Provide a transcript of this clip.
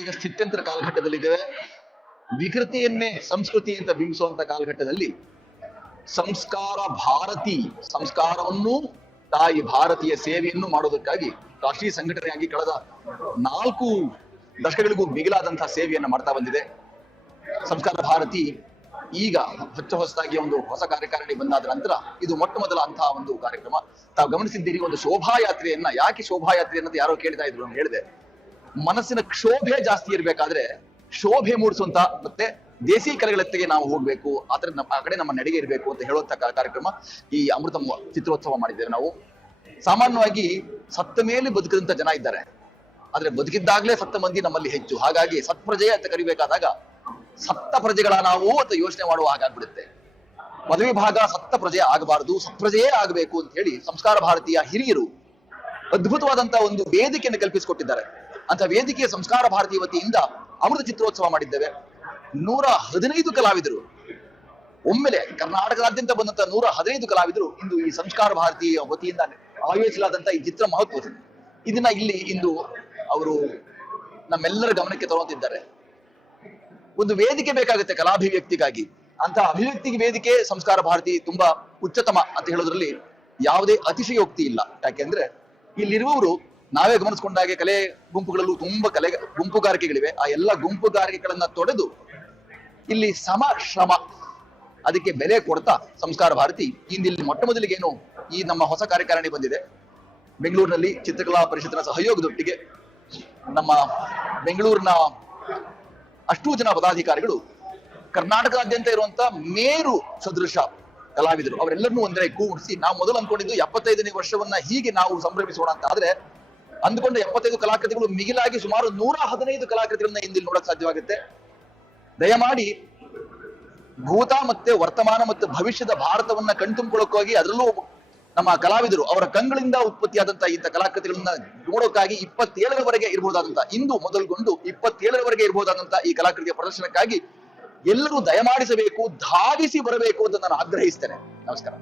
ಈಗ ಸ್ಥಿತ್ಯಂತರ ಕಾಲಘಟ್ಟದಲ್ಲಿದೆ. ವಿಕೃತಿಯನ್ನೇ ಸಂಸ್ಕೃತಿ ಅಂತ ಬಿಂಬಿಸುವಂತ ಕಾಲಘಟ್ಟದಲ್ಲಿ ಸಂಸ್ಕಾರ ಭಾರತಿ ಸಂಸ್ಕಾರವನ್ನು ತಾಯಿ ಭಾರತೀಯ ಸೇವೆಯನ್ನು ಮಾಡೋದಕ್ಕಾಗಿ ರಾಷ್ಟ್ರೀಯ ಸಂಘಟನೆಯಾಗಿ ಕಳೆದ ನಾಲ್ಕು ದಶಕಗಳಿಗೂ ಮಿಗಿಲಾದಂತಹ ಸೇವೆಯನ್ನ ಮಾಡ್ತಾ ಬಂದಿದೆ. ಸಂಸ್ಕಾರ ಭಾರತಿ ಈಗ ಹೊಚ್ಚ ಹೊಸದಾಗಿ ಒಂದು ಹೊಸ ಕಾರ್ಯಕಾರಿಣಿ ಬಂದಾದ ನಂತರ ಇದು ಮೊಟ್ಟ ಮೊದಲ ಅಂತಹ ಒಂದು ಕಾರ್ಯಕ್ರಮ. ತಾವು ಗಮನಿಸಿದ್ದೀರಿ, ಒಂದು ಶೋಭಾಯಾತ್ರೆಯನ್ನ ಯಾಕೆ ಶೋಭಾಯಾತ್ರೆ ಅನ್ನೋದು ಯಾರೋ ಕೇಳ್ತಾ ಇದ್ರು ಹೇಳಿದೆ. ಮನಸ್ಸಿನ ಕ್ಷೋಭೆ ಜಾಸ್ತಿ ಇರಬೇಕಾದ್ರೆ ಶೋಭೆ ಮೂಡಿಸುವಂತ ಮತ್ತೆ ದೇಸಿ ಕಲೆಗಳತ್ತೆಗೆ ನಾವು ಹೋಗ್ಬೇಕು. ಆತರ ನಮ್ಮ, ಆ ಕಡೆ ನಮ್ಮ ನಡೆಗೆ ಇರಬೇಕು ಅಂತ ಹೇಳುವಂತ ಕಾರ್ಯಕ್ರಮ ಈ ಅಮೃತ ಚಿತ್ರೋತ್ಸವ ಮಾಡಿದ್ದೇವೆ ನಾವು. ಸಾಮಾನ್ಯವಾಗಿ ಸತ್ತ ಮೇಲೆ ಬದುಕಿದಂತ ಜನ ಇದ್ದಾರೆ. ಆದ್ರೆ ಬದುಕಿದ್ದಾಗ್ಲೇ ಸತ್ತ ಮಂದಿ ನಮ್ಮಲ್ಲಿ ಹೆಚ್ಚು. ಹಾಗಾಗಿ ಸತ್ಪ್ರಜೆ ಅಂತ ಕರಿಬೇಕಾದಾಗ ಸತ್ತ ಪ್ರಜೆಗಳ ನಾವು ಅಂತ ಯೋಚನೆ ಮಾಡುವ ಹಾಗಾಗ್ಬಿಡುತ್ತೆ ಪದವಿ ಭಾಗ ಸತ್ತ ಪ್ರಜೆ ಆಗಬಾರದು ಸತ್ಪ್ರಜೆಯೇ ಆಗಬೇಕು ಅಂತ ಹೇಳಿ ಸಂಸ್ಕಾರ ಭಾರತೀಯ ಹಿರಿಯರು ಅದ್ಭುತವಾದಂತಹ ಒಂದು ವೇದಿಕೆಯನ್ನು ಕಲ್ಪಿಸಿಕೊಟ್ಟಿದ್ದಾರೆ. ಅಂತ ವೇದಿಕೆಯ ಸಂಸ್ಕಾರ ಭಾರತಿ ವತಿಯಿಂದ ಅಮೃತ ಚಿತ್ರೋತ್ಸವ ಮಾಡಿದ್ದೇವೆ. ನೂರ ಹದಿನೈದು ಕಲಾವಿದರು. ಒಮ್ಮೆಲೆ ಕರ್ನಾಟಕದಾದ್ಯಂತ ಬಂದಂತ ನೂರ ಹದಿನೈದು ಕಲಾವಿದರು ಇಂದು ಈ ಸಂಸ್ಕಾರ ಭಾರತೀಯ ವತಿಯಿಂದ ಆಯೋಜಿಸಲಾದಂತಹ ಈ ಚಿತ್ರ ಮಹತ್ವ ಇದನ್ನ ಇಲ್ಲಿ ಇಂದು ಅವರು ನಮ್ಮೆಲ್ಲರ ಗಮನಕ್ಕೆ ತರುವಂತಿದ್ದಾರೆ. ಒಂದು ವೇದಿಕೆ ಬೇಕಾಗುತ್ತೆ ಕಲಾಭಿವ್ಯಕ್ತಿಗಾಗಿ. ಅಂತ ಅಭಿವ್ಯಕ್ತಿಗೆ ವೇದಿಕೆ ಸಂಸ್ಕಾರ ಭಾರತಿ ತುಂಬಾ ಉಚ್ಚತಮ ಅಂತ ಹೇಳೋದ್ರಲ್ಲಿ ಯಾವುದೇ ಅತಿಶಯೋಕ್ತಿ ಇಲ್ಲ. ಯಾಕೆಂದ್ರೆ ಇಲ್ಲಿರುವವರು ನಾವೇ ಗಮನಿಸಿಕೊಂಡಾಗೆ ಕಲೆ ಗುಂಪುಗಳಲ್ಲೂ ತುಂಬಾ ಕಲೆ ಗುಂಪುಗಾರಿಕೆಗಳಿವೆ. ಆ ಎಲ್ಲ ಗುಂಪುಗಾರಿಕೆಗಳನ್ನ ತೊಡೆದು ಇಲ್ಲಿ ಸಮ ಶ್ರಮ ಅದಕ್ಕೆ ಬೆಲೆ ಕೊಡ್ತಾ ಸಂಸ್ಕಾರ ಭಾರತಿ ಇಂದಿಲ್ಲಿ ಮೊಟ್ಟ ಮೊದಲಿಗೇನು ಈ ನಮ್ಮ ಹೊಸ ಕಾರ್ಯಕಾರಿಣಿ ಬಂದಿದೆ. ಬೆಂಗಳೂರಿನಲ್ಲಿ ಚಿತ್ರಕಲಾ ಪರಿಷತ್ತಿನ ಸಹಯೋಗದೊಟ್ಟಿಗೆ ನಮ್ಮ ಬೆಂಗಳೂರಿನ ಅಷ್ಟೂ ಜನ ಪದಾಧಿಕಾರಿಗಳು ಕರ್ನಾಟಕದಾದ್ಯಂತ ಇರುವಂತ ಮೇರು ಸದೃಶ ಕಲಾವಿದರು. ಅವರೆಲ್ಲರನ್ನೂ ಒಂದರೆ ಕೂಡಿಸಿ ನಾವು ಮೊದಲು ಅನ್ಕೊಂಡಿದ್ದು ಎಪ್ಪತ್ತೈದನೇ ವರ್ಷವನ್ನ ಹೀಗೆ ನಾವು ಸಂಭ್ರಮಿಸೋಣ ಅಂತ. ಆದ್ರೆ ಅಂದುಕೊಂಡ ಎಪ್ಪತ್ತೈದು ಕಲಾಕೃತಿಗಳು ಮಿಗಿಲಾಗಿ ಸುಮಾರು ನೂರ ಹದಿನೈದು ಕಲಾಕೃತಿಗಳನ್ನ ಇಂದಿಲ್ಲಿ ನೋಡಕ್ ಸಾಧ್ಯವಾಗುತ್ತೆ. ದಯಮಾಡಿ ಭೂತ ಮತ್ತೆ ವರ್ತಮಾನ ಮತ್ತು ಭವಿಷ್ಯದ ಭಾರತವನ್ನ ಕಣ್ತುಂಬಿಕೊಳ್ಳೋಕ್ಕಾಗಿ ಅದರಲ್ಲೂ ನಮ್ಮ ಕಲಾವಿದರು ಅವರ ಕಂಗಳಿಂದ ಉತ್ಪತ್ತಿಯಾದಂತ ಇಂಥ ಕಲಾಕೃತಿಗಳನ್ನ ನೋಡೋಕ್ಕಾಗಿ ಇಪ್ಪತ್ತೇಳರವರೆಗೆ ಇರಬಹುದಾದಂತ ಇಂದು ಮೊದಲುಗೊಂಡು ಇಪ್ಪತ್ತೇಳರವರೆಗೆ ಇರಬಹುದಾದಂತ ಈ ಕಲಾಕೃತಿಯ ಪ್ರದರ್ಶನಕ್ಕಾಗಿ ಎಲ್ಲರೂ ದಯಮಾಡಿಸಬೇಕು, ಧಾವಿಸಿ ಬರಬೇಕು ಅಂತ ನಾನು ಆಗ್ರಹಿಸ್ತೇನೆ. ನಮಸ್ಕಾರ.